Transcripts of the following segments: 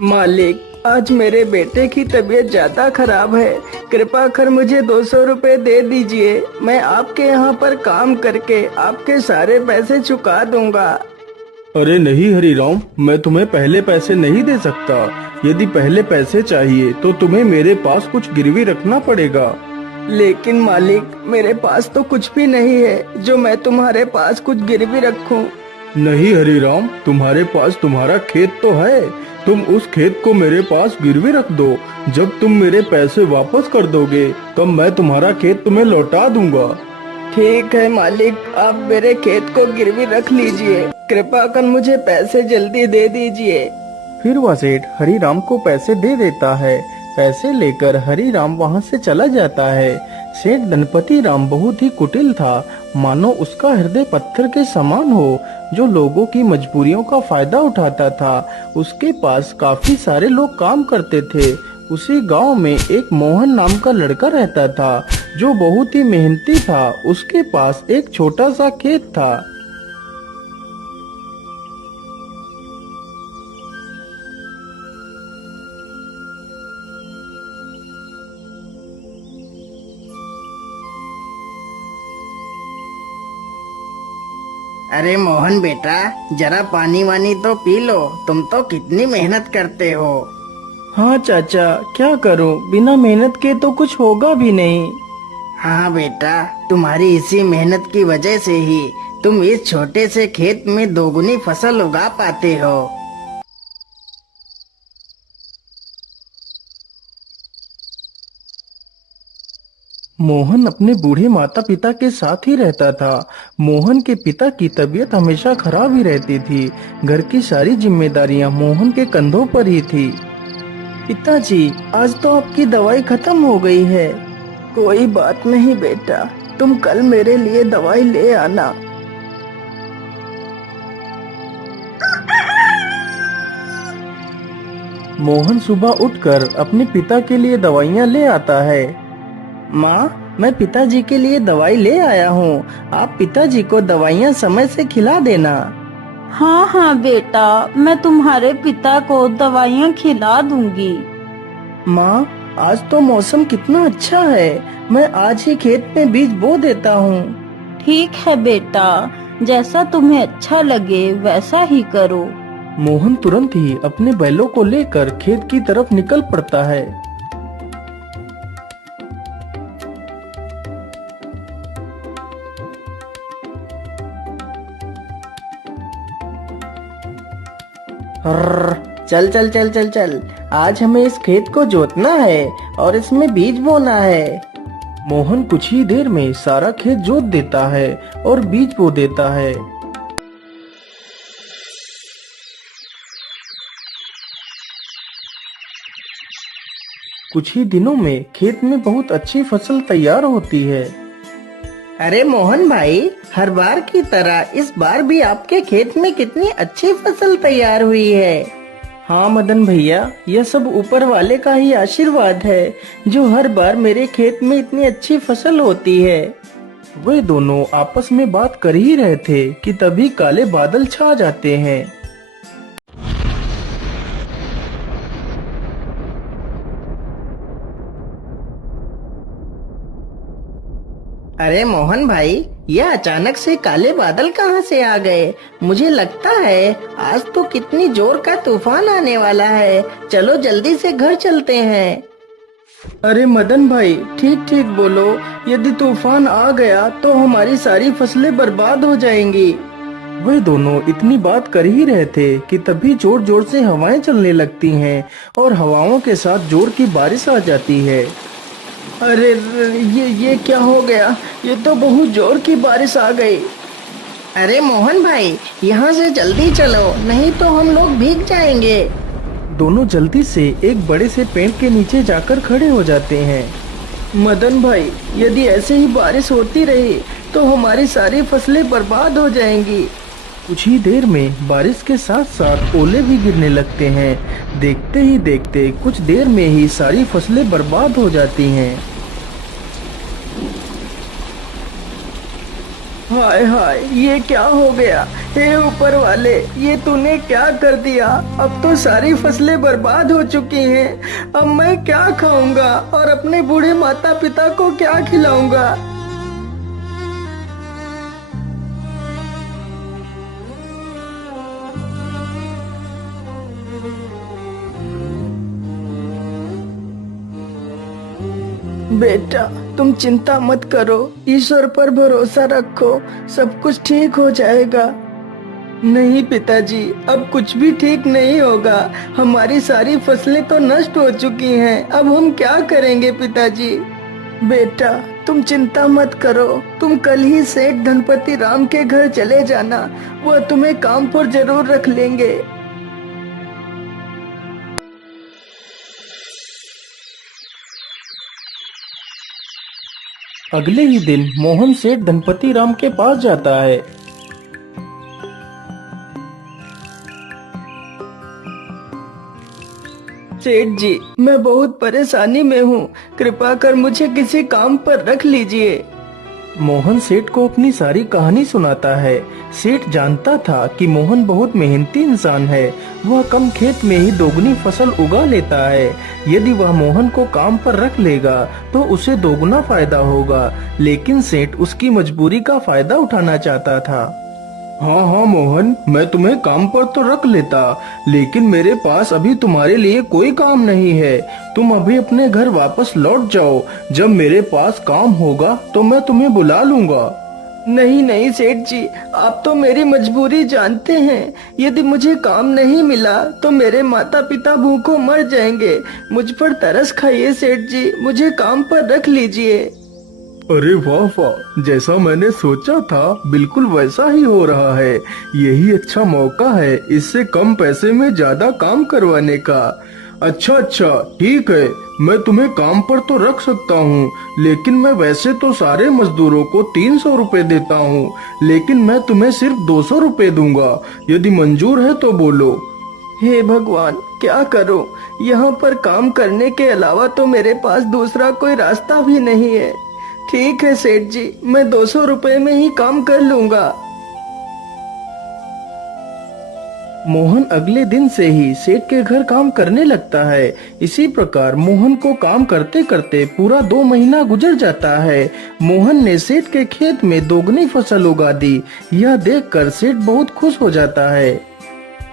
मालिक, आज मेरे बेटे की तबीयत ज्यादा खराब है। कृपा कर मुझे 200 रुपए दे दीजिए। मैं आपके यहाँ पर काम करके आपके सारे पैसे चुका दूंगा। अरे नहीं हरीराम, मैं तुम्हें पहले पैसे नहीं दे सकता। यदि पहले पैसे चाहिए तो तुम्हें मेरे पास कुछ गिरवी रखना पड़ेगा। लेकिन मालिक, मेरे पास तो कुछ भी नहीं है जो मैं तुम्हारे पास कुछ गिरवी रखूं। नहीं हरीराम, तुम्हारे पास तुम्हारा खेत तो है। तुम उस खेत को मेरे पास गिरवी रख दो। जब तुम मेरे पैसे वापस कर दोगे तब मैं तुम्हारा खेत तुम्हें लौटा दूंगा। ठीक है मालिक, आप मेरे खेत को गिरवी रख लीजिए। कृपा कर मुझे पैसे जल्दी दे दीजिए। फिर वह सेठ हरीराम को पैसे दे देता है। पैसे लेकर हरीराम वहाँ से चला जाता है। सेठ धनपति राम बहुत ही कुटिल था, मानो उसका हृदय पत्थर के समान हो, जो लोगों की मजबूरियों का फायदा उठाता था। उसके पास काफी सारे लोग काम करते थे। उसी गांव में एक मोहन नाम का लड़का रहता था, जो बहुत ही मेहनती था। उसके पास एक छोटा सा खेत था। अरे मोहन बेटा, जरा पानी वानी तो पी लो। तुम तो कितनी मेहनत करते हो। हाँ चाचा, क्या करूं, बिना मेहनत के तो कुछ होगा भी नहीं। हाँ बेटा, तुम्हारी इसी मेहनत की वजह से ही तुम इस छोटे से खेत में दोगुनी फसल उगा पाते हो। मोहन अपने बूढ़े माता पिता के साथ ही रहता था। मोहन के पिता की तबीयत हमेशा खराब ही रहती थी। घर की सारी जिम्मेदारियां मोहन के कंधों पर ही थी। पिताजी, आज तो आपकी दवाई खत्म हो गई है। कोई बात नहीं बेटा, तुम कल मेरे लिए दवाई ले आना। मोहन सुबह उठकर अपने पिता के लिए दवाइयाँ ले आता है। माँ, मैं पिताजी के लिए दवाई ले आया हूँ। आप पिताजी को दवाइयाँ समय से खिला देना। हाँ हाँ बेटा, मैं तुम्हारे पिता को दवाइयाँ खिला दूंगी। माँ, आज तो मौसम कितना अच्छा है। मैं आज ही खेत में बीज बो देता हूँ। ठीक है बेटा, जैसा तुम्हें अच्छा लगे वैसा ही करो। मोहन तुरंत ही अपने बैलों को लेकर खेत की तरफ निकल पड़ता है। हर्र, चल चल चल चल चल, आज हमें इस खेत को जोतना है और इसमें बीज बोना है। मोहन कुछ ही देर में सारा खेत जोत देता है और बीज बो देता है। कुछ ही दिनों में खेत में बहुत अच्छी फसल तैयार होती है। अरे मोहन भाई, हर बार की तरह इस बार भी आपके खेत में कितनी अच्छी फसल तैयार हुई है। हाँ मदन भैया, यह सब ऊपर वाले का ही आशीर्वाद है, जो हर बार मेरे खेत में इतनी अच्छी फसल होती है। वे दोनों आपस में बात कर ही रहे थे कि तभी काले बादल छा जाते हैं। अरे मोहन भाई, यह अचानक से काले बादल कहाँ से आ गए। मुझे लगता है आज तो कितनी जोर का तूफान आने वाला है। चलो जल्दी से घर चलते हैं। अरे मदन भाई, ठीक ठीक बोलो। यदि तूफान आ गया तो हमारी सारी फसलें बर्बाद हो जाएंगी। वे दोनों इतनी बात कर ही रहे थे कि तभी जोर जोर से हवाएं चलने लगती हैं और हवाओं के साथ जोर की बारिश आ जाती है। अरे ये क्या हो गया। ये तो बहुत जोर की बारिश आ गई। अरे मोहन भाई, यहाँ से जल्दी चलो, नहीं तो हम लोग भीग जाएंगे। दोनों जल्दी से एक बड़े से पेड़ के नीचे जाकर खड़े हो जाते हैं। मदन भाई, यदि ऐसे ही बारिश होती रही तो हमारी सारी फसलें बर्बाद हो जाएंगी। कुछ ही देर में बारिश के साथ साथ ओले भी गिरने लगते हैं। देखते ही देखते कुछ देर में ही सारी फसलें बर्बाद हो जाती हैं। हाय हाय, ये क्या हो गया। हे ऊपर वाले, ये तूने क्या कर दिया। अब तो सारी फसलें बर्बाद हो चुकी हैं। अब मैं क्या खाऊंगा और अपने बूढ़े माता पिता को क्या खिलाऊंगा। बेटा, तुम चिंता मत करो, ईश्वर पर भरोसा रखो, सब कुछ ठीक हो जाएगा। नहीं पिताजी, अब कुछ भी ठीक नहीं होगा। हमारी सारी फसलें तो नष्ट हो चुकी हैं। अब हम क्या करेंगे पिताजी। बेटा, तुम चिंता मत करो। तुम कल ही सेठ धनपति राम के घर चले जाना। वह तुम्हें काम पर जरूर रख लेंगे। अगले ही दिन मोहन सेठ धनपति राम के पास जाता है। सेठ जी, मैं बहुत परेशानी में हूँ। कृपा कर मुझे किसी काम पर रख लीजिए। मोहन सेठ को अपनी सारी कहानी सुनाता है। सेठ जानता था कि मोहन बहुत मेहनती इंसान है। वह कम खेत में ही दोगुनी फसल उगा लेता है। यदि वह मोहन को काम पर रख लेगा तो उसे दोगुना फायदा होगा। लेकिन सेठ उसकी मजबूरी का फायदा उठाना चाहता था। हाँ हाँ मोहन, मैं तुम्हें काम पर तो रख लेता, लेकिन मेरे पास अभी तुम्हारे लिए कोई काम नहीं है। तुम अभी अपने घर वापस लौट जाओ। जब मेरे पास काम होगा तो मैं तुम्हें बुला लूंगा। नहीं नहीं सेठ जी, आप तो मेरी मजबूरी जानते हैं। यदि मुझे काम नहीं मिला तो मेरे माता पिता भूखों मर जाएंगे। मुझ पर तरस खाइए सेठ जी, मुझे काम पर रख लीजिए। अरे वाह वाह, जैसा मैंने सोचा था बिल्कुल वैसा ही हो रहा है। यही अच्छा मौका है इससे कम पैसे में ज्यादा काम करवाने का। अच्छा अच्छा, ठीक है, मैं तुम्हें काम पर तो रख सकता हूँ, लेकिन मैं वैसे तो सारे मजदूरों को 300 रुपए देता हूँ, लेकिन मैं तुम्हें सिर्फ 200 रुपए दूंगा। यदि मंजूर है तो बोलो। हे भगवान, क्या करूं। यहाँ पर काम करने के अलावा तो मेरे पास दूसरा कोई रास्ता भी नहीं है। ठीक है सेठ जी, मैं 200 रुपए में ही काम कर लूंगा। मोहन अगले दिन से ही सेठ के घर काम करने लगता है। इसी प्रकार मोहन को काम करते करते पूरा 2 महीना गुजर जाता है। मोहन ने सेठ के खेत में दोगुनी फसल उगा दी। यह देखकर सेठ बहुत खुश हो जाता है।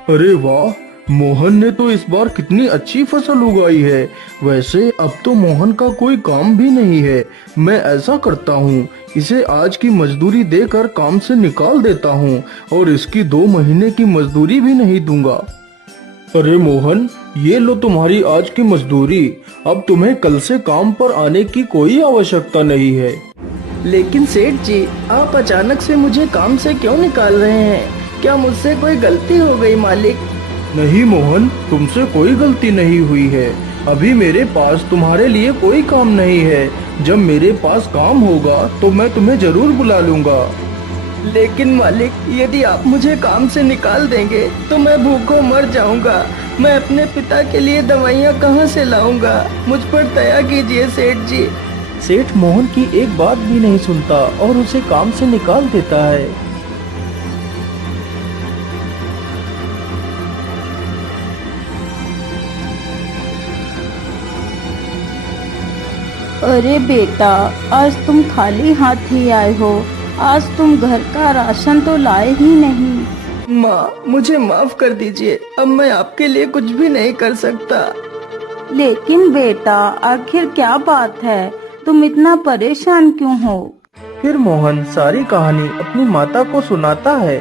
अरे वाह, मोहन ने तो इस बार कितनी अच्छी फसल उगाई है। वैसे अब तो मोहन का कोई काम भी नहीं है। मैं ऐसा करता हूँ, इसे आज की मजदूरी देकर काम से निकाल देता हूँ और इसकी 2 महीने की मजदूरी भी नहीं दूंगा। अरे मोहन, ये लो तुम्हारी आज की मजदूरी। अब तुम्हें कल से काम पर आने की कोई आवश्यकता नहीं है। लेकिन सेठ जी, आप अचानक से मुझे काम से क्यों निकाल रहे हैं। क्या मुझसे कोई गलती हो गई मालिक। नहीं मोहन, तुमसे कोई गलती नहीं हुई है। अभी मेरे पास तुम्हारे लिए कोई काम नहीं है। जब मेरे पास काम होगा तो मैं तुम्हें जरूर बुला लूंगा। लेकिन मालिक, यदि आप मुझे काम से निकाल देंगे तो मैं भूखों मर जाऊंगा। मैं अपने पिता के लिए दवाइयाँ कहाँ से लाऊंगा। मुझ पर दया कीजिए सेठ जी। सेठ मोहन की एक बात भी नहीं सुनता और उसे काम से निकाल देता है। अरे बेटा, आज तुम खाली हाथ ही आए हो। आज तुम घर का राशन तो लाए ही नहीं। माँ, मुझे माफ कर दीजिए। अब मैं आपके लिए कुछ भी नहीं कर सकता। लेकिन बेटा, आखिर क्या बात है, तुम इतना परेशान क्यों हो। फिर मोहन सारी कहानी अपनी माता को सुनाता है।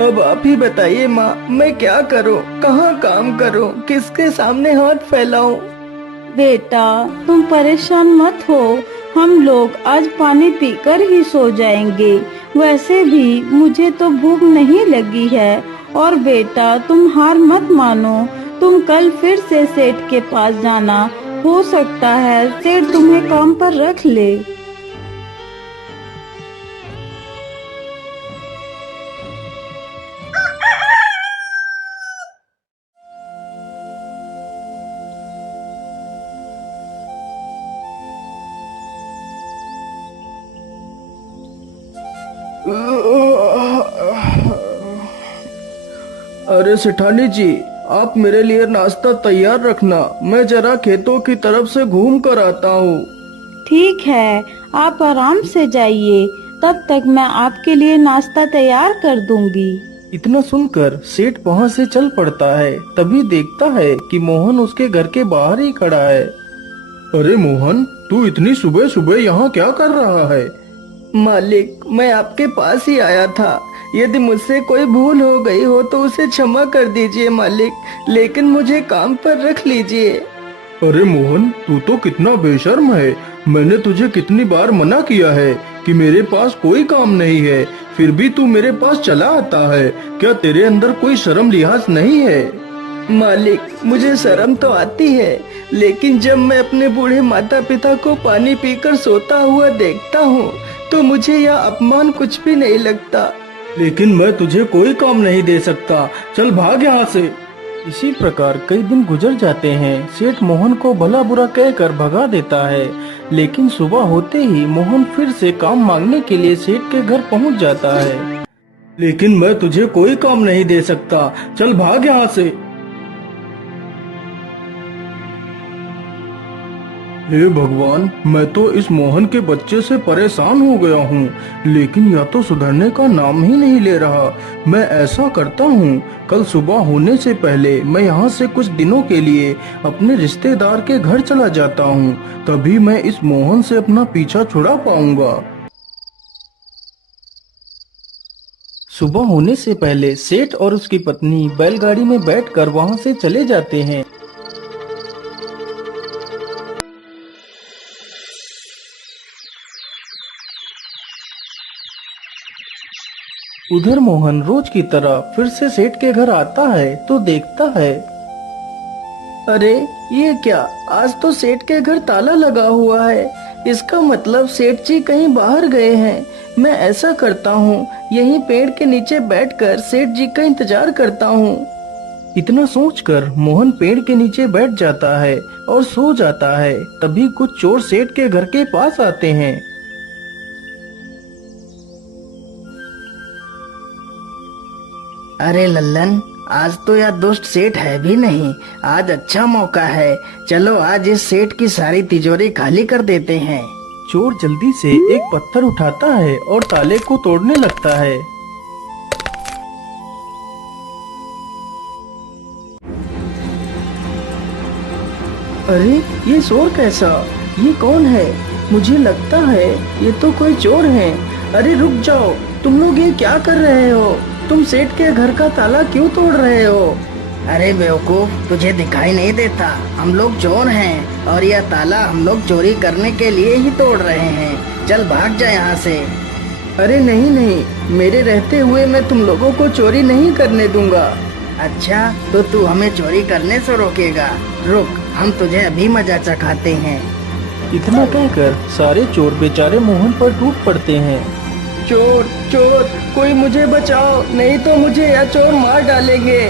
अब आप ही बताइए माँ, मैं क्या करूँ, कहाँ काम करूँ, किसके सामने हाथ फैलाऊं। बेटा, तुम परेशान मत हो। हम लोग आज पानी पीकर ही सो जाएंगे। वैसे भी मुझे तो भूख नहीं लगी है। और बेटा, तुम हार मत मानो। तुम कल फिर से सेठ के पास जाना। हो सकता है सेठ तुम्हें काम पर रख ले। अरे सेठानी जी, आप मेरे लिए नाश्ता तैयार रखना, मैं जरा खेतों की तरफ से घूम कर आता हूँ। ठीक है, आप आराम से जाइए, तब तक मैं आपके लिए नाश्ता तैयार कर दूंगी। इतना सुनकर सेठ वहाँ से चल पड़ता है। तभी देखता है कि मोहन उसके घर के बाहर ही खड़ा है। अरे मोहन, तू इतनी सुबह सुबह यहाँ क्या कर रहा है? मालिक, मैं आपके पास ही आया था। यदि मुझसे कोई भूल हो गई हो तो उसे क्षमा कर दीजिए मालिक, लेकिन मुझे काम पर रख लीजिए। अरे मोहन, तू तो कितना बेशर्म है। मैंने तुझे कितनी बार मना किया है कि मेरे पास कोई काम नहीं है, फिर भी तू मेरे पास चला आता है। क्या तेरे अंदर कोई शर्म लिहाज नहीं है? मालिक, मुझे शर्म तो आती है, लेकिन जब मैं अपने बूढ़े माता पिता को पानी पीकर सोता हुआ देखता हूँ तो मुझे यह अपमान कुछ भी नहीं लगता। लेकिन मैं तुझे कोई काम नहीं दे सकता, चल भाग यहाँ से। इसी प्रकार कई दिन गुजर जाते हैं। सेठ मोहन को भला बुरा कहकर भगा देता है, लेकिन सुबह होते ही मोहन फिर से काम मांगने के लिए सेठ के घर पहुंच जाता है। लेकिन मैं तुझे कोई काम नहीं दे सकता, चल भाग यहाँ से। हे भगवान, मैं तो इस मोहन के बच्चे से परेशान हो गया हूँ, लेकिन यह तो सुधरने का नाम ही नहीं ले रहा। मैं ऐसा करता हूँ, कल सुबह होने से पहले मैं यहाँ से कुछ दिनों के लिए अपने रिश्तेदार के घर चला जाता हूँ, तभी मैं इस मोहन से अपना पीछा छुड़ा पाऊंगा। सुबह होने से पहले सेठ और उसकी पत्नी बैलगाड़ी में बैठकर वहाँ से चले जाते हैं। उधर मोहन रोज की तरह फिर से सेठ के घर आता है तो देखता है, अरे ये क्या, आज तो सेठ के घर ताला लगा हुआ है। इसका मतलब सेठ जी कहीं बाहर गए हैं। मैं ऐसा करता हूँ, यहीं पेड़ के नीचे बैठकर सेठ जी का इंतजार करता हूँ। इतना सोचकर मोहन पेड़ के नीचे बैठ जाता है और सो जाता है। तभी कुछ चोर सेठ के घर के पास आते हैं। अरे लल्लन, आज तो यह दुष्ट सेठ है भी नहीं। आज अच्छा मौका है, चलो आज इस सेठ की सारी तिजोरी खाली कर देते हैं। चोर जल्दी से एक पत्थर उठाता है और ताले को तोड़ने लगता है। अरे ये शोर कैसा? ये कौन है? मुझे लगता है ये तो कोई चोर है। अरे रुक जाओ, तुम लोग ये क्या कर रहे हो? तुम सेठ के घर का ताला क्यों तोड़ रहे हो? अरे बेवकूफ, तुझे दिखाई नहीं देता? हम लोग चोर हैं और यह ताला हम लोग चोरी करने के लिए ही तोड़ रहे हैं। चल भाग जा यहाँ से। अरे नहीं नहीं, मेरे रहते हुए मैं तुम लोगों को चोरी नहीं करने दूंगा। अच्छा, तो तू हमें चोरी करने से रोकेगा? रुक, हम तुझे अभी मजा चखाते हैं। इतना कहकर सारे चोर बेचारे मोहन पर टूट पड़ते हैं। चोर चोर, कोई मुझे बचाओ, नहीं तो मुझे यह चोर मार डालेंगे।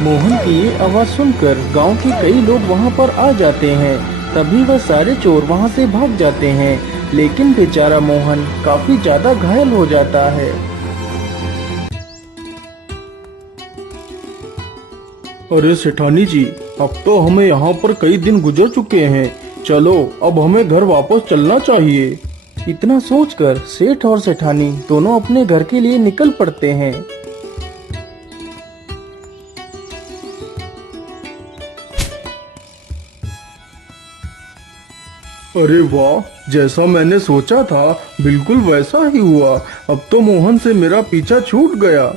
मोहन की ये आवाज सुनकर गांव के कई लोग वहां पर आ जाते हैं। तभी वह सारे चोर वहां से भाग जाते हैं, लेकिन बेचारा मोहन काफी ज्यादा घायल हो जाता है। अरे सेठानी जी, अब तो हमें यहाँ पर कई दिन गुजर चुके हैं, चलो अब हमें घर वापस चलना चाहिए। इतना सोचकर सेठ और सेठानी दोनों अपने घर के लिए निकल पड़ते हैं। अरे वाह, जैसा मैंने सोचा था बिल्कुल वैसा ही हुआ। अब तो मोहन से मेरा पीछा छूट गया।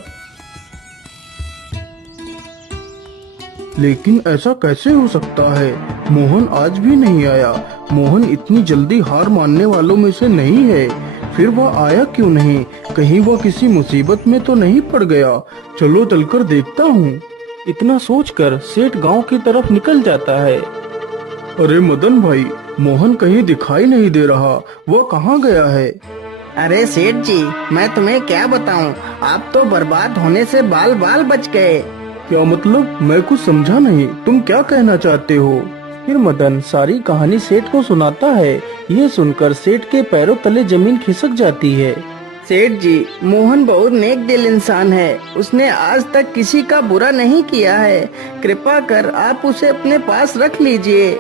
लेकिन ऐसा कैसे हो सकता है? मोहन आज भी नहीं आया। मोहन इतनी जल्दी हार मानने वालों में से नहीं है। फिर वह आया क्यों नहीं? कहीं वह किसी मुसीबत में तो नहीं पड़ गया? चलो चलकर देखता हूँ। इतना सोचकर सेठ गांव की तरफ निकल जाता है। अरे मदन भाई, मोहन कहीं दिखाई नहीं दे रहा, वह कहाँ गया है? अरे सेठ जी, मैं तुम्हें क्या बताऊं, आप तो बर्बाद होने से बाल बाल बच गए। क्या मतलब? मैं कुछ समझा नहीं, तुम क्या कहना चाहते हो? फिर मदन सारी कहानी सेठ को सुनाता है। ये सुनकर सेठ के पैरों तले जमीन खिसक जाती है। सेठ जी, मोहन बहुत नेक दिल इंसान है। उसने आज तक किसी का बुरा नहीं किया है। कृपा कर आप उसे अपने पास रख लीजिए।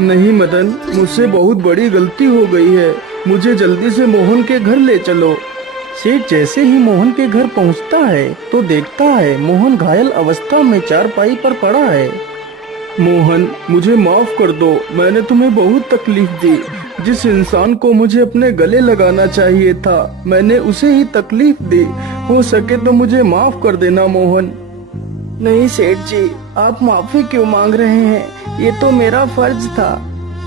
नहीं मदन, मुझसे बहुत बड़ी गलती हो गई है। मुझे जल्दी से मोहन के घर ले चलो। सेठ जैसे ही मोहन के घर पहुंचता है तो देखता है मोहन घायल अवस्था में चारपाई पर पड़ा है। मोहन, मुझे माफ कर दो, मैंने तुम्हें बहुत तकलीफ दी। जिस इंसान को मुझे अपने गले लगाना चाहिए था, मैंने उसे ही तकलीफ दी। हो सके तो मुझे माफ कर देना मोहन। नहीं सेठ जी, आप माफी क्यों मांग रहे हैं? ये तो मेरा फर्ज था।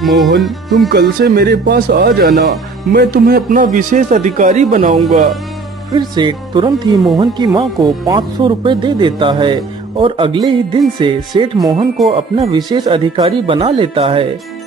मोहन, तुम कल से मेरे पास आ जाना, मैं तुम्हें अपना विशेष अधिकारी बनाऊंगा। फिर सेठ तुरंत ही मोहन की माँ को 500 रुपए दे देता है और अगले ही दिन से सेठ मोहन को अपना विशेष अधिकारी बना लेता है।